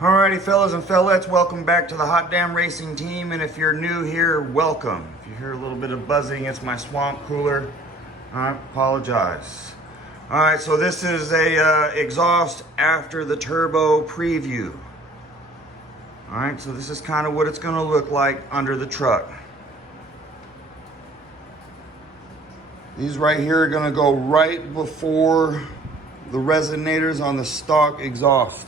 Alrighty, fellas and fellettes, welcome back to the Hot Damn Racing team. And if you're new here, welcome. If you hear a little bit of buzzing, it's my swamp cooler. I apologize. Alright, so this is a exhaust after the turbo preview. Alright, so this is kind of what it's going to look like under the truck. These right here are going to go right before the resonators on the stock exhaust.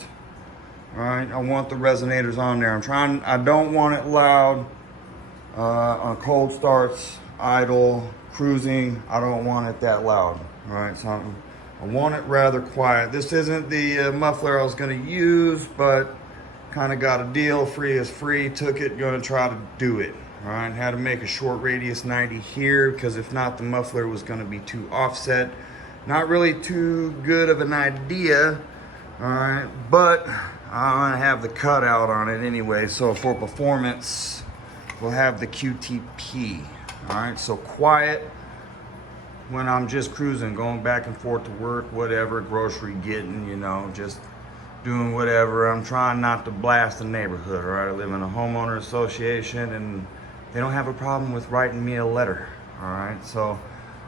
Alright, I want the resonators on there. I don't want it loud on cold starts, idle, cruising. I don't want it that loud. Alright, so I want it rather quiet. This isn't the muffler I was going to use, but kind of got a deal. Free is free. Took it, going to try to do it. Alright, had to make a short radius 90 here because if not, the muffler was going to be too offset. Not really too good of an idea. Alright, but I'm going to have the cutout on it anyway, so for performance, we'll have the QTP. Alright, so quiet when I'm just cruising, going back and forth to work, whatever, grocery getting, you know, just doing whatever. I'm trying not to blast the neighborhood, alright? I live in a homeowner association, and they don't have a problem with writing me a letter, alright? So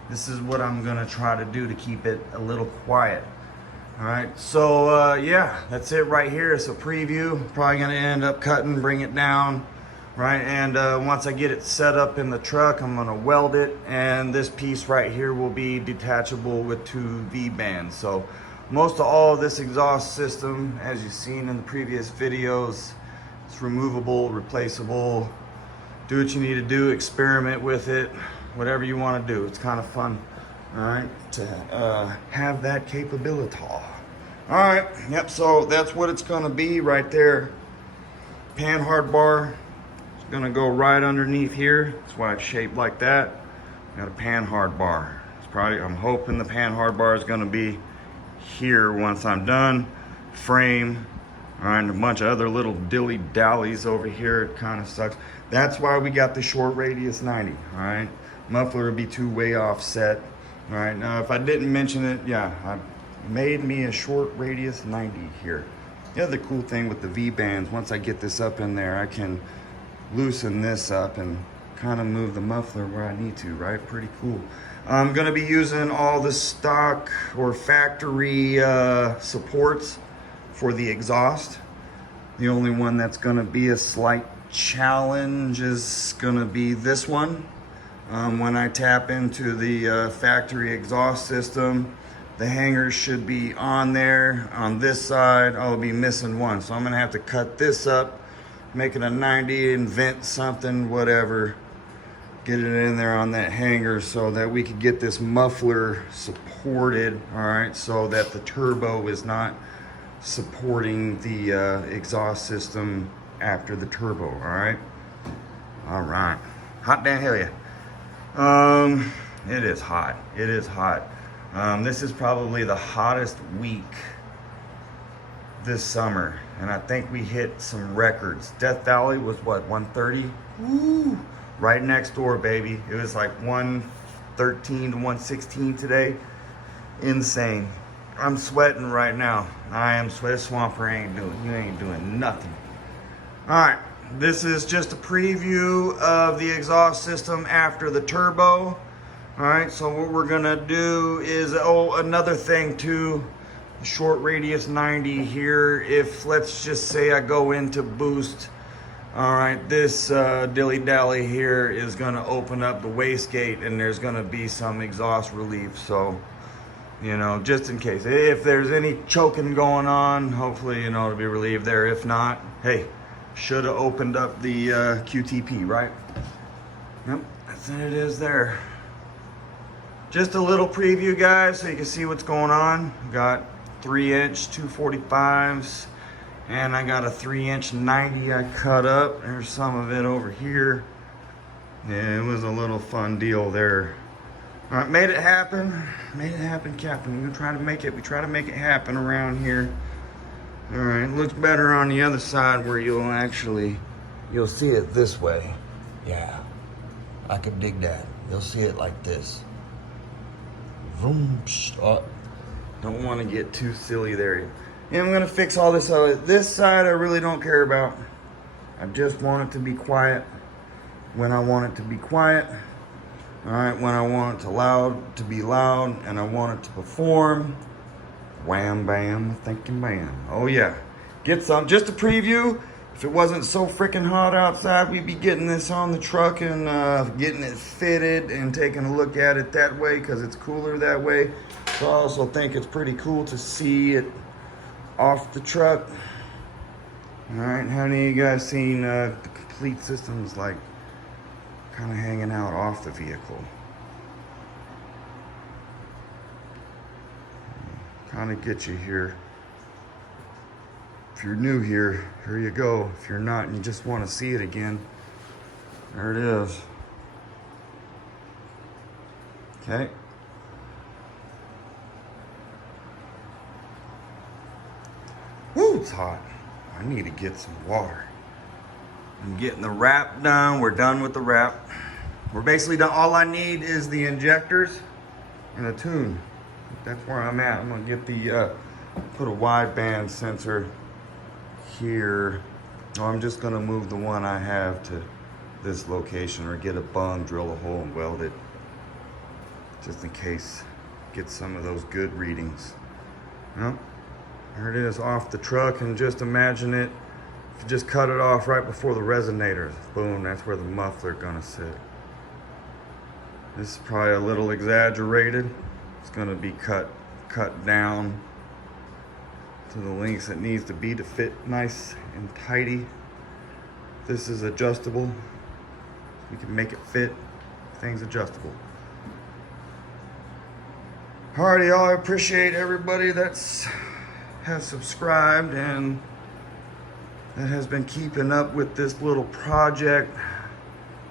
this is what I'm going to try to do to keep it a little quiet. Alright, so yeah, that's it right here. It's a preview. Probably going to end up cutting, bring it down, right? And once I get it set up in the truck, I'm going to weld it. And this piece right here will be detachable with two V-bands. So most of all of this exhaust system, as you've seen in the previous videos, it's removable, replaceable. Do what you need to do, experiment with it, whatever you want to do. It's kind of fun. Alright, to have that capability. Alright, yep, so that's what it's going to be right there. Pan hard bar. It's going to go right underneath here. That's why it's shaped like that. Got a pan hard bar. It's probably, I'm hoping the pan hard bar is going to be here once I'm done. Frame. Alright, and a bunch of other little dilly-dallies over here. It kind of sucks. That's why we got the short radius 90. Alright, muffler would be two-way offset. All right, now if I didn't mention it, yeah, I made me a short radius 90 here. The other cool thing with the V-bands, once I get this up in there, I can loosen this up and kind of move the muffler where I need to, right? Pretty cool. I'm going to be using all the stock or factory supports for the exhaust. The only one that's going to be a slight challenge is going to be this one. When I tap into the factory exhaust system, the hangers should be on there. On this side, I'll be missing one. So I'm going to have to cut this up, make it a 90, invent something, whatever. Get it in there on that hanger so that we could get this muffler supported, all right, so that the turbo is not supporting the exhaust system after the turbo, all right? All right. Hot damn hell yeah. It is hot. It is hot. This is probably the hottest week this summer, and I think we hit some records. Death Valley was what, 130? Woo! Right next door, baby. It was like 113 to 116 today. Insane. I'm sweating right now. I am sweating. Swamper you ain't doing nothing. All right. This is just a preview of the exhaust system after the turbo. Alright, so what we're gonna do is, another thing too, short radius 90 here. If, let's just say I go into boost, alright, this dilly-dally here is gonna open up the wastegate and there's gonna be some exhaust relief. So, you know, just in case. If there's any choking going on, hopefully, you know, it'll be relieved there. If not, hey, should have opened up the QTP, right? Yep, that's it is there. Just a little preview, guys, so you can see what's going on. Got 3-inch 245s, and I got a 3-inch 90 I cut up. There's some of it over here. Yeah, it was a little fun deal there. All right, made it happen. Made it happen, Captain. We try to make it. We try to make it happen around here. All right, looks better on the other side where you'll see it this way. Yeah, I could dig that. You'll see it like this. Vroom, oh, don't want to get too silly there. And I'm gonna fix all this. So this side I really don't care about. I just want it to be quiet when I want it to be quiet. All right, when I want it to be loud, and I want it to perform. Wham, bam, thinking bam. Oh yeah, get some, just a preview. If it wasn't so freaking hot outside, we'd be getting this on the truck and getting it fitted and taking a look at it that way, because it's cooler that way. So I also think it's pretty cool to see it off the truck. All right, how many of you guys seen the complete systems like kind of hanging out off the vehicle? Kind of get you here. If you're new here, here you go. If you're not and you just want to see it again, there it is. Okay. Woo, it's hot. I need to get some water. I'm getting the wrap done. We're done with the wrap. We're basically done. All I need is the injectors and a tune. That's where I'm at. I'm gonna get the, put a wideband sensor here. No, I'm just gonna move the one I have to this location, or get a bung, drill a hole and weld it. Just in case, get some of those good readings. Yep. There it is off the truck, and just imagine it. If you just cut it off right before the resonators, boom, that's where the muffler gonna sit. This is probably a little exaggerated. It's gonna be cut down to the lengths it needs to be to fit nice and tidy. This is adjustable. We can make it fit. Things adjustable. Alrighty, y'all. I appreciate everybody that's has subscribed and that has been keeping up with this little project.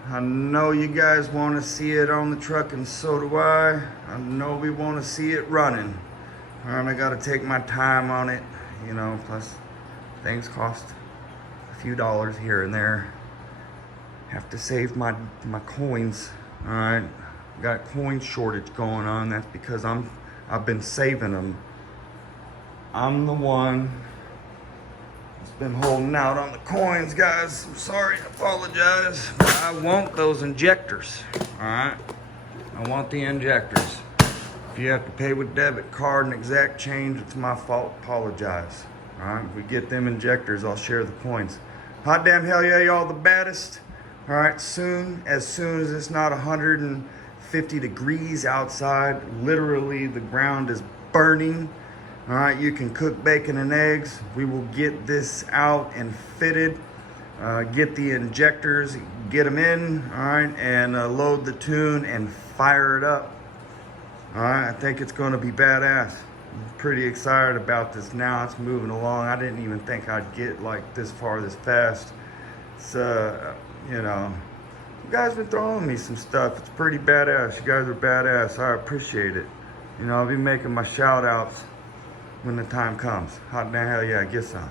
I know you guys want to see it on the truck, and so do I. I know we want to see it running. I got to take my time on it, you know, plus things cost a few dollars here and there. Have to save my coins. All right, got coin shortage going on. That's because I've been saving them. I'm the one that's been holding out on the coins, guys. I'm sorry, I apologize. But I want those injectors, all right? I want the injectors. If you have to pay with debit card and exact change, it's my fault, apologize. All right, if we get them injectors, I'll share the coins. Hot damn hell yeah, y'all the baddest. All right, as soon as it's not 150 degrees outside, literally the ground is burning. All right, you can cook bacon and eggs. We will get this out and fitted, get the injectors, get them in, all right, and load the tune and fire it up. All right, I think it's gonna be badass. I'm pretty excited about this now. It's moving along. I didn't even think I'd get like this far this fast. It's, you know, you guys been throwing me some stuff. It's pretty badass. You guys are badass. I appreciate it. You know, I'll be making my shout outs when the time comes. Hot damn hell yeah, get some.